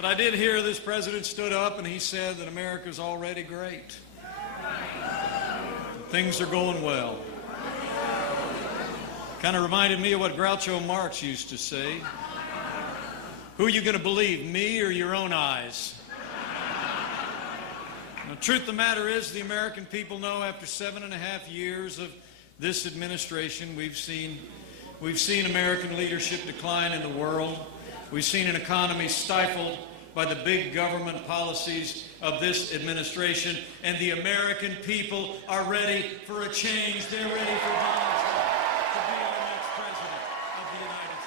But I did hear this president stood up and he said that America's already great. Things are going well. Kind of reminded me of what Groucho Marx used to say. Who are you going to believe, me or your own eyes? The truth of the matter is, the American people know after 7.5 years of this administration, we've seen American leadership decline in the world. We've seen an economy stifled by the big government policies of this administration, and the American people are ready for a change. They're ready for Donald Trump to be the next president of the United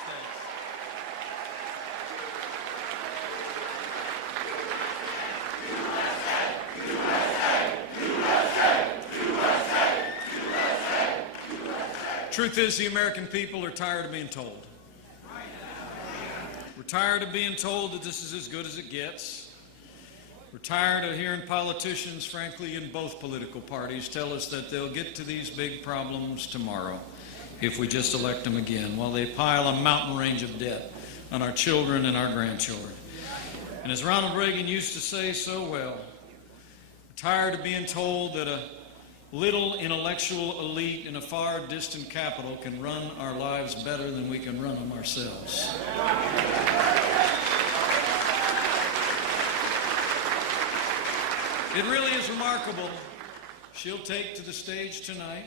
States. Truth is, the American people are tired of being told. We're tired of being told that this is as good as it gets. We're tired of hearing politicians, frankly, in both political parties, tell us that they'll get to these big problems tomorrow if we just elect them again, while they pile a mountain range of debt on our children and our grandchildren. And as Ronald Reagan used to say so well, we're tired of being told that a little intellectual elite in a far distant capital can run our lives better than we can run them ourselves. It really is remarkable. She'll take to the stage tonight.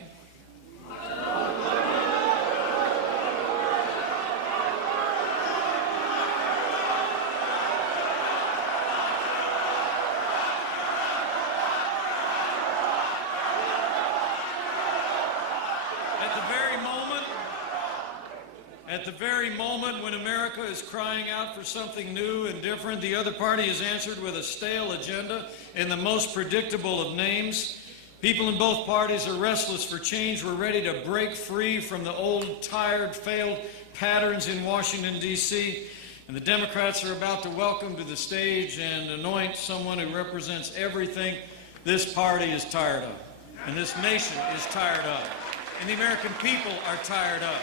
At the very moment when America is crying out for something new and different, the other party has answered with a stale agenda and the most predictable of names. People in both parties are restless for change. We're ready to break free from the old, tired, failed patterns in Washington, D.C. And the Democrats are about to welcome to the stage and anoint someone who represents everything this party is tired of, and this nation is tired of, and the American people are tired of.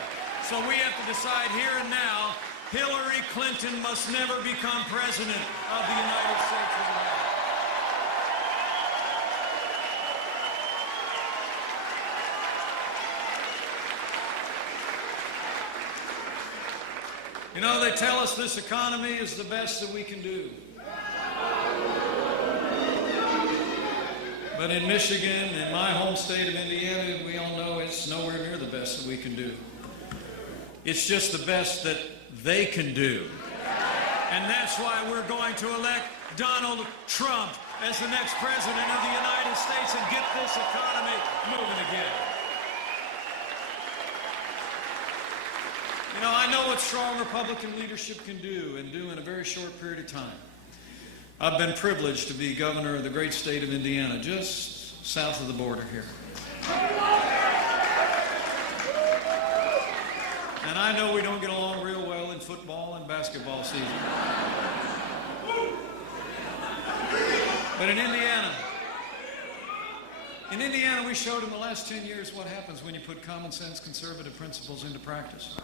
So we have to decide here and now, Hillary Clinton must never become president of the United States of America. You know, they tell us this economy is the best that we can do. But in Michigan, in my home state of Indiana, we all know it's nowhere near the best that we can do. It's just the best that they can do. And that's why we're going to elect Donald Trump as the next president of the United States and get this economy moving again. You know, I know what strong Republican leadership can do and do in a very short period of time. I've been privileged to be governor of the great state of Indiana, just south of the border here. And I know we don't get along real well in football and basketball season. But in Indiana, we showed in the last 10 years what happens when you put common sense, conservative principles into practice.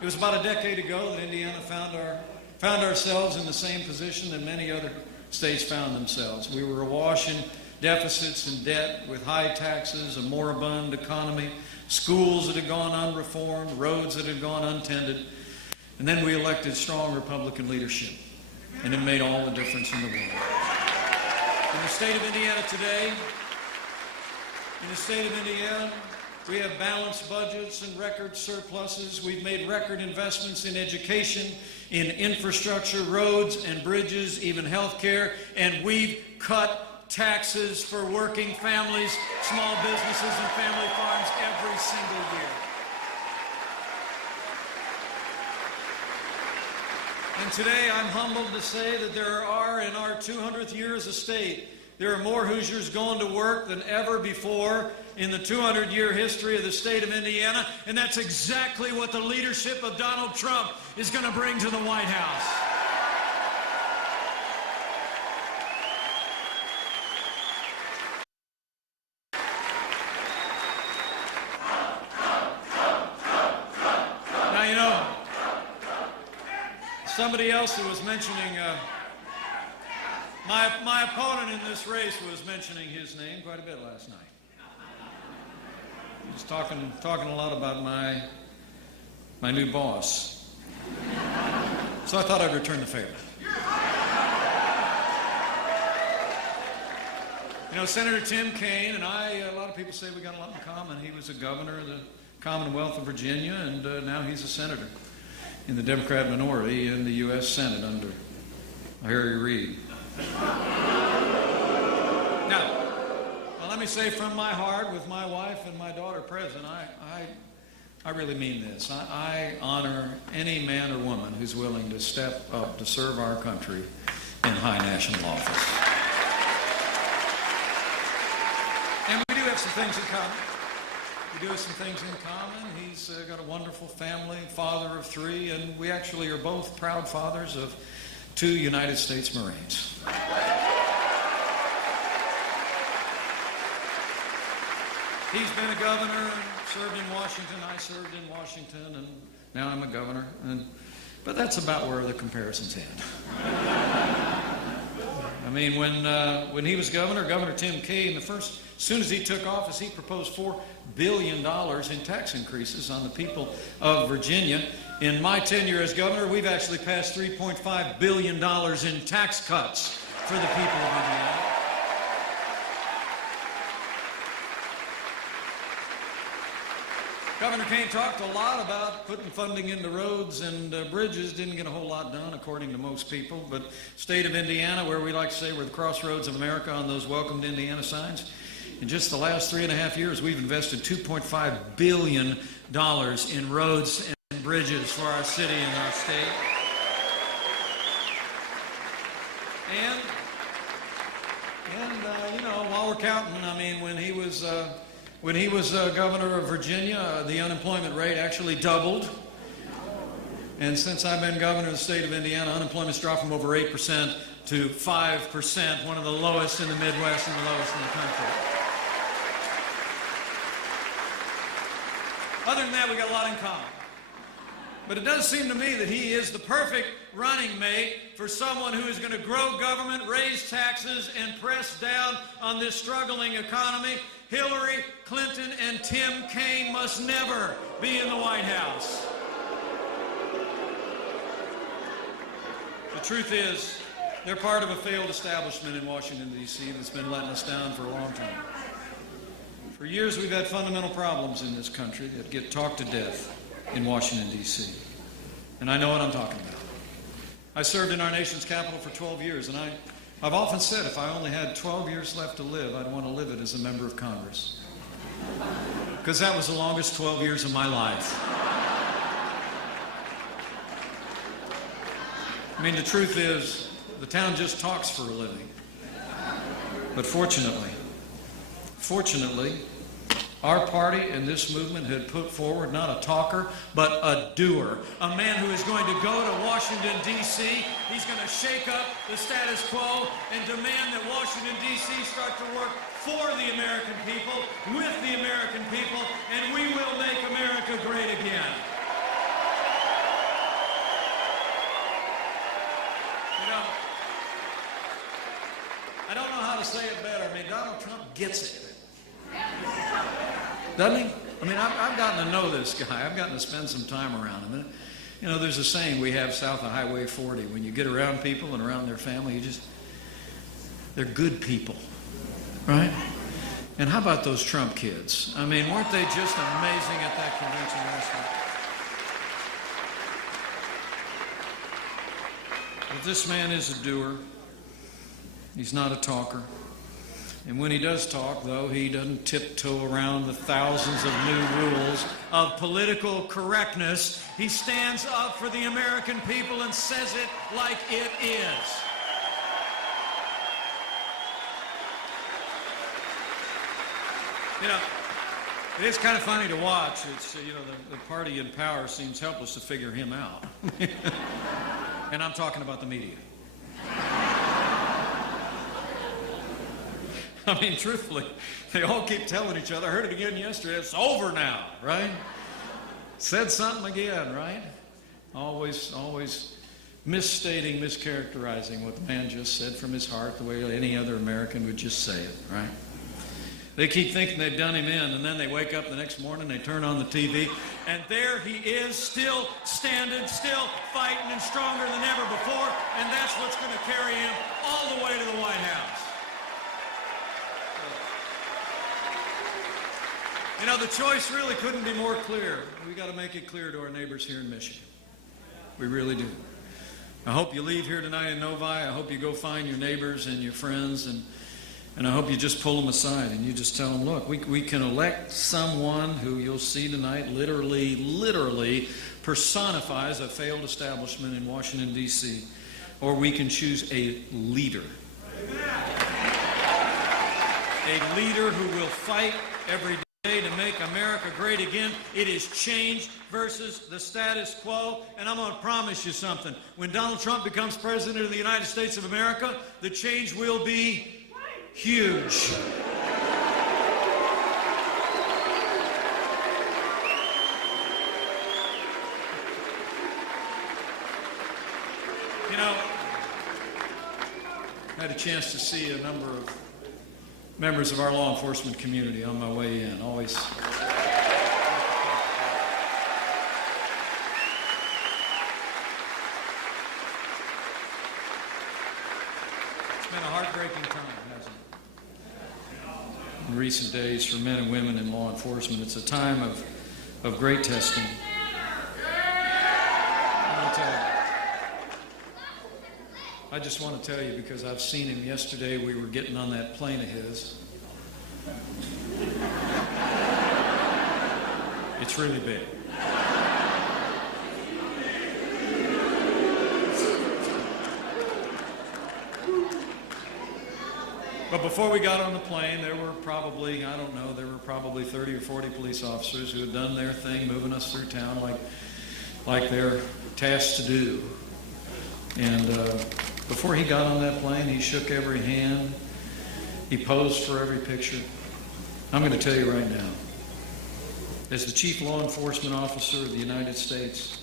It was about a decade ago that Indiana found ourselves in the same position that many other states found themselves. We were awash in deficits and debt, with high taxes, a moribund economy, schools that had gone unreformed, roads that had gone untended. And then we elected strong Republican leadership, and it made all the difference in the world. In the state of Indiana today, we have balanced budgets and record surpluses. We've made record investments in education, in infrastructure, roads and bridges, even health care, and we've cut taxes for working families, small businesses, and family farms every single year. And today I'm humbled to say that there are, in our 200th year as a state, there are more Hoosiers going to work than ever before in the 200-year history of the state of Indiana, and that's exactly what the leadership of Donald Trump is going to bring to the White House. Somebody else who was mentioning My opponent in this race was mentioning his name quite a bit last night. He was talking a lot about my new boss. So I thought I'd return the favor. You know, Senator Tim Kaine and I, a lot of people say we got a lot in common. He was a governor of the Commonwealth of Virginia, and now he's a senator in the Democrat minority in the U.S. Senate under Harry Reid. Now, let me say from my heart, with my wife and my daughter present, I really mean this. I honor any man or woman who's willing to step up to serve our country in high national office. And we do have some things in common. We do have some things in common. He's got a wonderful family, father of 3, and we actually are both proud fathers of 2 United States Marines. He's been a governor and served in Washington. I served in Washington, and now I'm a governor. But that's about where the comparisons end. I mean, when he was governor, Governor Tim Kaine, as soon as he took office, he proposed $4 billion in tax increases on the people of Virginia. In my tenure as governor, we've actually passed $3.5 billion in tax cuts for the people of Indiana. Governor Kaine talked a lot about putting funding into roads and bridges. Didn't get a whole lot done, according to most people. But state of Indiana, where we like to say we're the crossroads of America on those Welcome to Indiana signs, in just the last 3.5 years, we've invested $2.5 billion in roads and bridges for our city and our state. And you know, while we're counting, I mean, when he was governor of Virginia, the unemployment rate actually doubled. And since I've been governor of the state of Indiana, unemployment's dropped from over 8% to 5%, one of the lowest in the Midwest and the lowest in the country. Other than that, we got a lot in common. But it does seem to me that he is the perfect running mate for someone who is going to grow government, raise taxes, and press down on this struggling economy. Hillary Clinton and Tim Kaine must never be in the White House. The truth is, they're part of a failed establishment in Washington, D.C. that's been letting us down for a long time. For years, we've had fundamental problems in this country that get talked to death in Washington, D.C. And I know what I'm talking about. I served in our nation's capital for 12 years, and I've often said if I only had 12 years left to live, I'd want to live it as a member of Congress. Because that was the longest 12 years of my life. I mean, the truth is, the town just talks for a living. But fortunately, our party and this movement had put forward not a talker, but a doer. A man who is going to go to Washington, D.C. He's going to shake up the status quo and demand that Washington, D.C. start to work for the American people, with the American people, and we will make America great again. You know, I don't know how to say it better. I mean, Donald Trump gets it. Doesn't he? I mean, I've gotten to know this guy. I've gotten to spend some time around him. And, you know, there's a saying we have south of Highway 40. When you get around people and around their family, they're good people, right? And how about those Trump kids? I mean, weren't they just amazing at that convention last night? But this man is a doer. He's not a talker. And when he does talk, though, he doesn't tiptoe around the thousands of new rules of political correctness. He stands up for the American people and says it like it is. You know, it is kind of funny to watch. It's, you know, the party in power seems helpless to figure him out. And I'm talking about the media. I mean, truthfully, they all keep telling each other. I heard it again yesterday. It's over now, right? Said something again, right? Always misstating, mischaracterizing what the man just said from his heart, the way any other American would just say it, right? They keep thinking they've done him in, and then they wake up the next morning, they turn on the TV, and there he is, still standing, still fighting, and stronger than ever before, and that's what's going to carry him all the way to the White House. You know, the choice really couldn't be more clear. We got to make it clear to our neighbors here in Michigan. We really do. I hope you leave here tonight in Novi. I hope you go find your neighbors and your friends, and I hope you just pull them aside and you just tell them, look, we can elect someone who you'll see tonight literally personifies a failed establishment in Washington, D.C., or we can choose a leader. A leader who will fight every day to make America great again. It is change versus the status quo. And I'm going to promise you something. When Donald Trump becomes president of the United States of America, the change will be huge. You know, I had a chance to see a number of members of our law enforcement community on my way in. Always. It's been a heartbreaking time, hasn't it? In recent days for men and women in law enforcement. It's a time of great testing. I just want to tell you, because I've seen him yesterday. We were getting on that plane of his. It's really big. But before we got on the plane, there were probably, I don't know, there were probably 30 or 40 police officers who had done their thing, moving us through town like they're tasked to do. And before he got on that plane, he shook every hand. He posed for every picture. I'm going to tell you right now, as the Chief Law Enforcement Officer of the United States,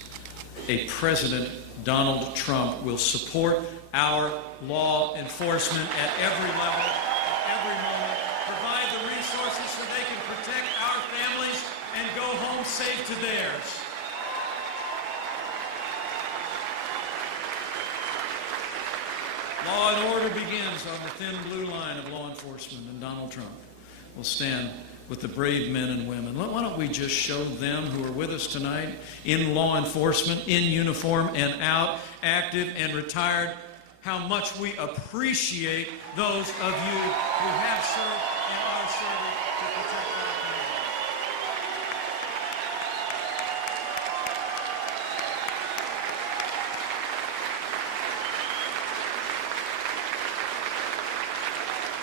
a President Donald Trump will support our law enforcement at every level, at every moment, provide the resources so they can protect our families and go home safe to theirs. Law and order begins on the thin blue line of law enforcement, and Donald Trump will stand with the brave men and women. Why don't we just show them who are with us tonight in law enforcement, in uniform and out, active and retired, how much we appreciate those of you who have served and are serving to protect our country.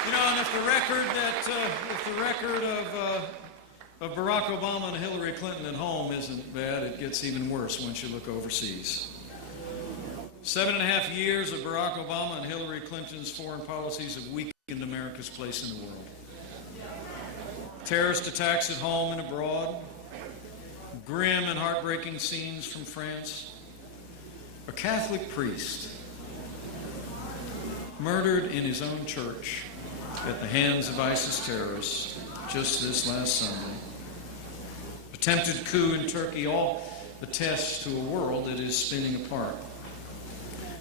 You know, and if the record of Barack Obama and Hillary Clinton at home isn't bad, it gets even worse once you look overseas. 7.5 years of Barack Obama and Hillary Clinton's foreign policies have weakened America's place in the world. Terrorist attacks at home and abroad, grim and heartbreaking scenes from France, a Catholic priest murdered in his own church at the hands of ISIS terrorists just this last Sunday. Attempted coup in Turkey, all attest to a world that is spinning apart.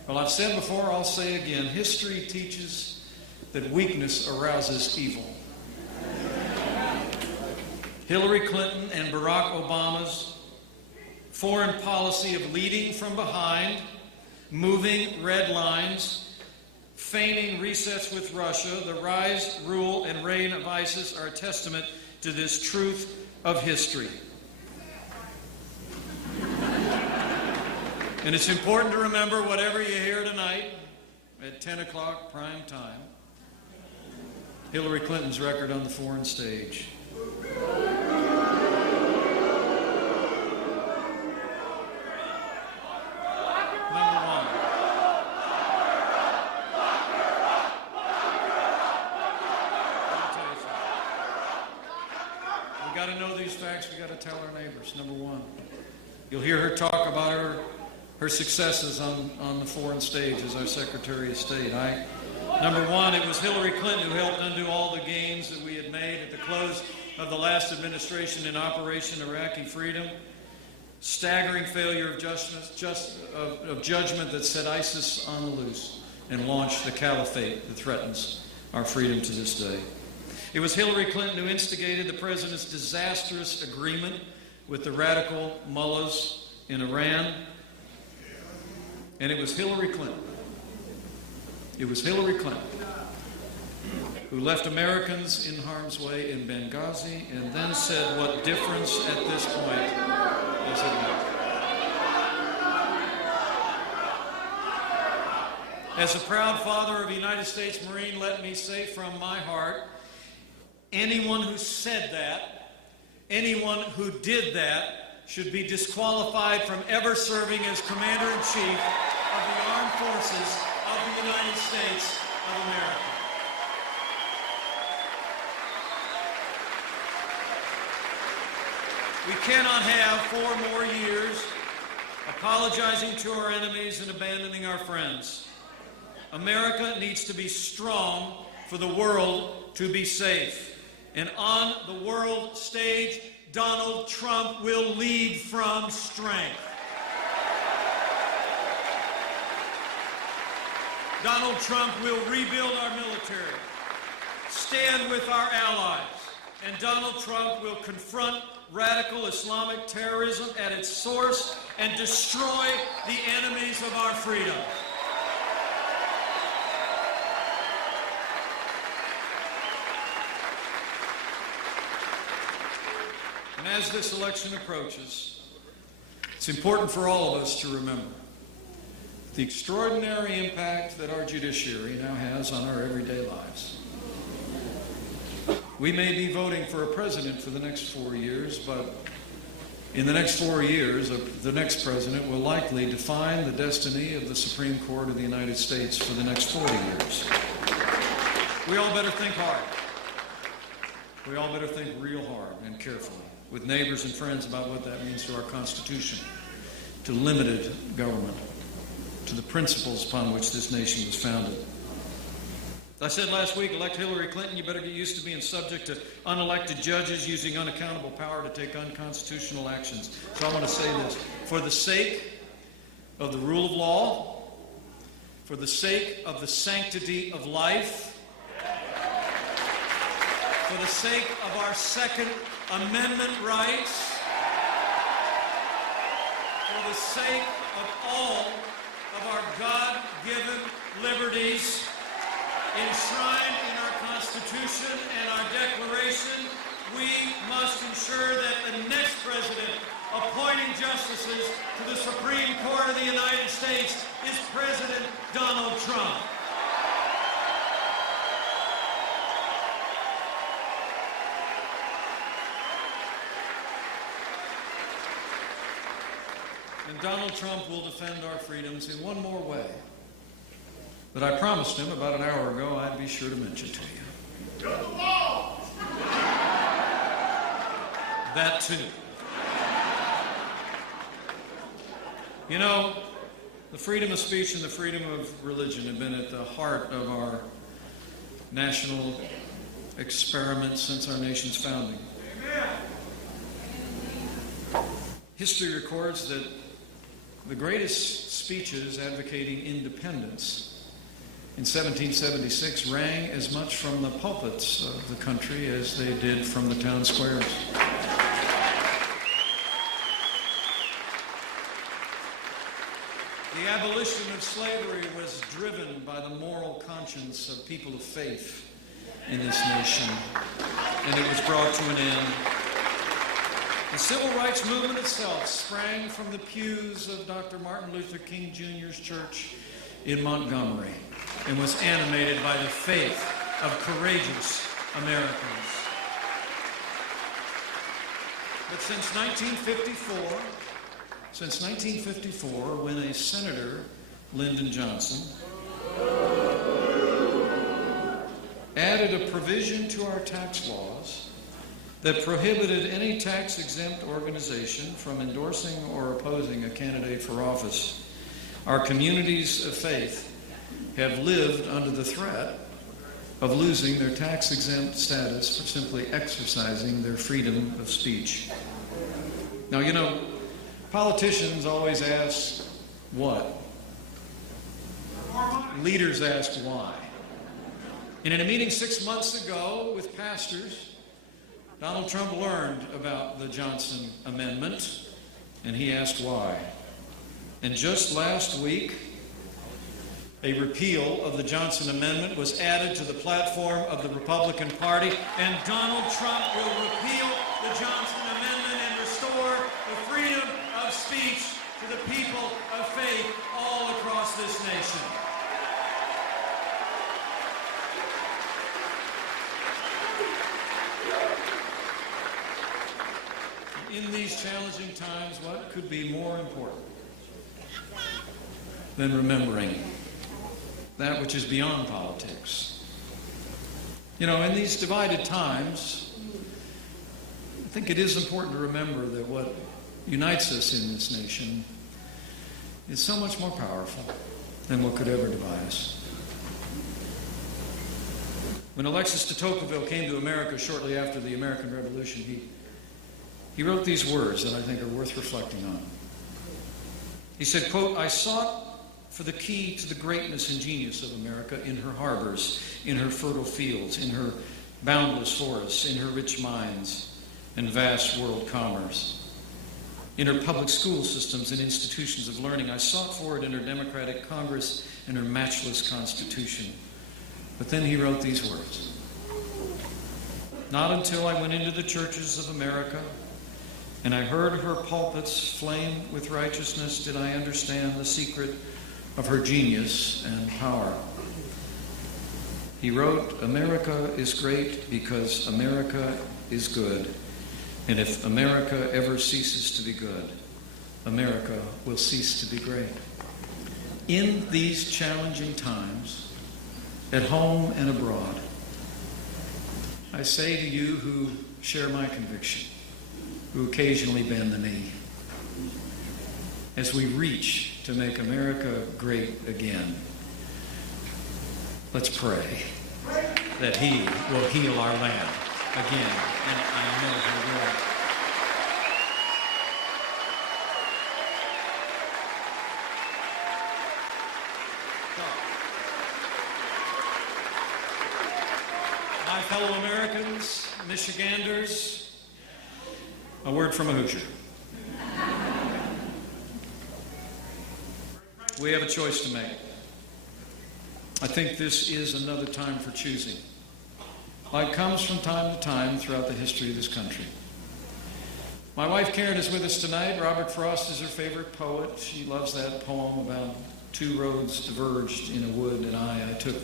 Well, I've said before, I'll say again, history teaches that weakness arouses evil. Hillary Clinton and Barack Obama's foreign policy of leading from behind, moving red lines, feigning recess with Russia, the rise, rule, and reign of ISIS are a testament to this truth of history. And it's important to remember, whatever you hear tonight at 10 o'clock prime time, Hillary Clinton's record on the foreign stage. We got to know these facts. We got to tell our neighbors. Number one, you'll hear her talk about her her successes on the foreign stage as our Secretary of State. Number one, it was Hillary Clinton who helped undo all the gains that we had made at the close of the last administration in Operation Iraqi Freedom. Staggering failure of judgment that set ISIS on the loose and launched the caliphate that threatens our freedom to this day. It was Hillary Clinton who instigated the president's disastrous agreement with the radical mullahs in Iran. And it was Hillary Clinton. It was Hillary Clinton who left Americans in harm's way in Benghazi and then said, "What difference at this point does it make?" As a proud father of a United States Marine, let me say from my heart, anyone who said that, anyone who did that, should be disqualified from ever serving as Commander-in-Chief of the Armed Forces of the United States of America. We cannot have 4 more years apologizing to our enemies and abandoning our friends. America needs to be strong for the world to be safe. And on the world stage, Donald Trump will lead from strength. Donald Trump will rebuild our military, stand with our allies, and Donald Trump will confront radical Islamic terrorism at its source and destroy the enemies of our freedom. And as this election approaches, it's important for all of us to remember the extraordinary impact that our judiciary now has on our everyday lives. We may be voting for a president for the next 4 years, but in the next 4 years, the next president will likely define the destiny of the Supreme Court of the United States for the next 40 years. We all better think hard. We all better think real hard and carefully with neighbors and friends about what that means to our Constitution, to limited government, to the principles upon which this nation was founded. I said last week, elect Hillary Clinton, you better get used to being subject to unelected judges using unaccountable power to take unconstitutional actions. So I want to say this. For the sake of the rule of law, for the sake of the sanctity of life, for the sake of our Second Amendment rights, for the sake of all of our God-given liberties enshrined in our Constitution and our Declaration, we must ensure that the next president appointing justices to the Supreme Court of the United States is President Donald Trump. And Donald Trump will defend our freedoms in one more way that I promised him about an hour ago I'd be sure to mention to you. Go to the wall! That too. You know, the freedom of speech and the freedom of religion have been at the heart of our national experiment since our nation's founding. History records that the greatest speeches advocating independence in 1776 rang as much from the pulpits of the country as they did from the town squares. The abolition of slavery was driven by the moral conscience of people of faith in this nation, and it was brought to an end. The civil rights movement itself sprang from the pews of Dr. Martin Luther King Jr.'s church in Montgomery and was animated by the faith of courageous Americans. But since 1954, when a Senator, Lyndon Johnson, added a provision to our tax laws that prohibited any tax-exempt organization from endorsing or opposing a candidate for office, our communities of faith have lived under the threat of losing their tax-exempt status for simply exercising their freedom of speech. Now, you know, politicians always ask what? Leaders ask why. And in a meeting 6 months ago with pastors, Donald Trump learned about the Johnson Amendment, and he asked why. And just last week, a repeal of the Johnson Amendment was added to the platform of the Republican Party, and Donald Trump will repeal the Johnson Amendment and restore the freedom of speech to the people of faith all across this nation. In these challenging times, what could be more important than remembering that which is beyond politics? You know, in these divided times, I think it is important to remember that what unites us in this nation is so much more powerful than what could ever divide us. When Alexis de Tocqueville came to America shortly after the American Revolution, he wrote these words that I think are worth reflecting on. He said, quote, "I sought for the key to the greatness and genius of America in her harbors, in her fertile fields, in her boundless forests, in her rich mines and vast world commerce, in her public school systems and institutions of learning. I sought for it in her democratic Congress and her matchless Constitution." But then he wrote these words, "Not until I went into the churches of America and I heard her pulpits flame with righteousness did I understand the secret of her genius and power." He wrote, "America is great because America is good. And if America ever ceases to be good, America will cease to be great." In these challenging times, at home and abroad, I say to you who share my conviction, who occasionally bend the knee, as we reach to make America great again, let's pray that He will heal our land again, and I know He will. My fellow Americans, Michiganders, a word from a Hoosier. We have a choice to make. I think this is another time for choosing. Like comes from time to time throughout the history of this country. My wife Karen is with us tonight. Robert Frost is her favorite poet. She loves that poem about two roads diverged in a wood, and I took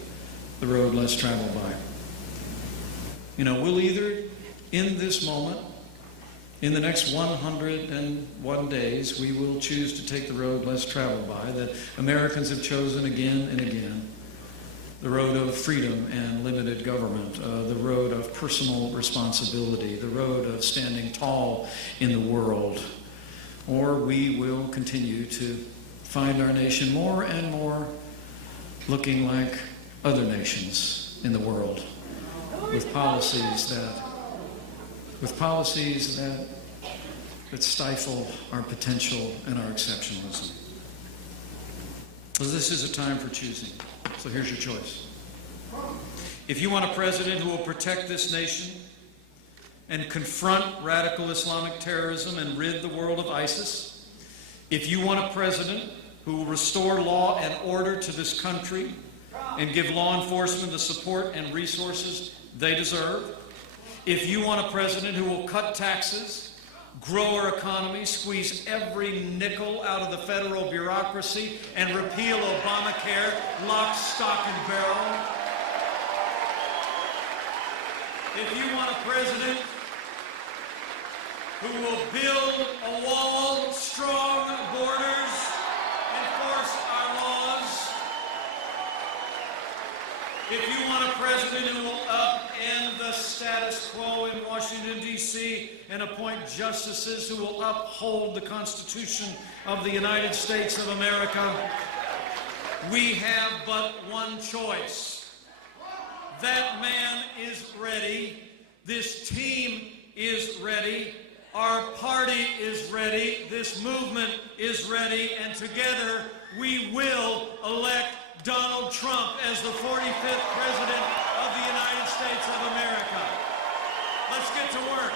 the road less traveled by. You know, we'll either, in this moment, in the next 101 days, we will choose to take the road less traveled by, that Americans have chosen again and again, the road of freedom and limited government, the road of personal responsibility, the road of standing tall in the world. Or we will continue to find our nation more and more looking like other nations in the world, with policies that stifle our potential and our exceptionalism. Well, this is a time for choosing. So here's your choice. If you want a president who will protect this nation and confront radical Islamic terrorism and rid the world of ISIS, if you want a president who will restore law and order to this country and give law enforcement the support and resources they deserve, if you want a president who will cut taxes, grow our economy, squeeze every nickel out of the federal bureaucracy, and repeal Obamacare, lock, stock, and barrel, if you want a president who will build a wall, strong borders, enforce our laws, if you want a president who will upend the status quo in Washington, D.C. and appoint justices who will uphold the Constitution of the United States of America, We have but one choice. That man is ready. This team is ready. Our party is ready. This movement is ready. And together we will elect Donald Trump as the 45th President of the United States of America. Let's get to work.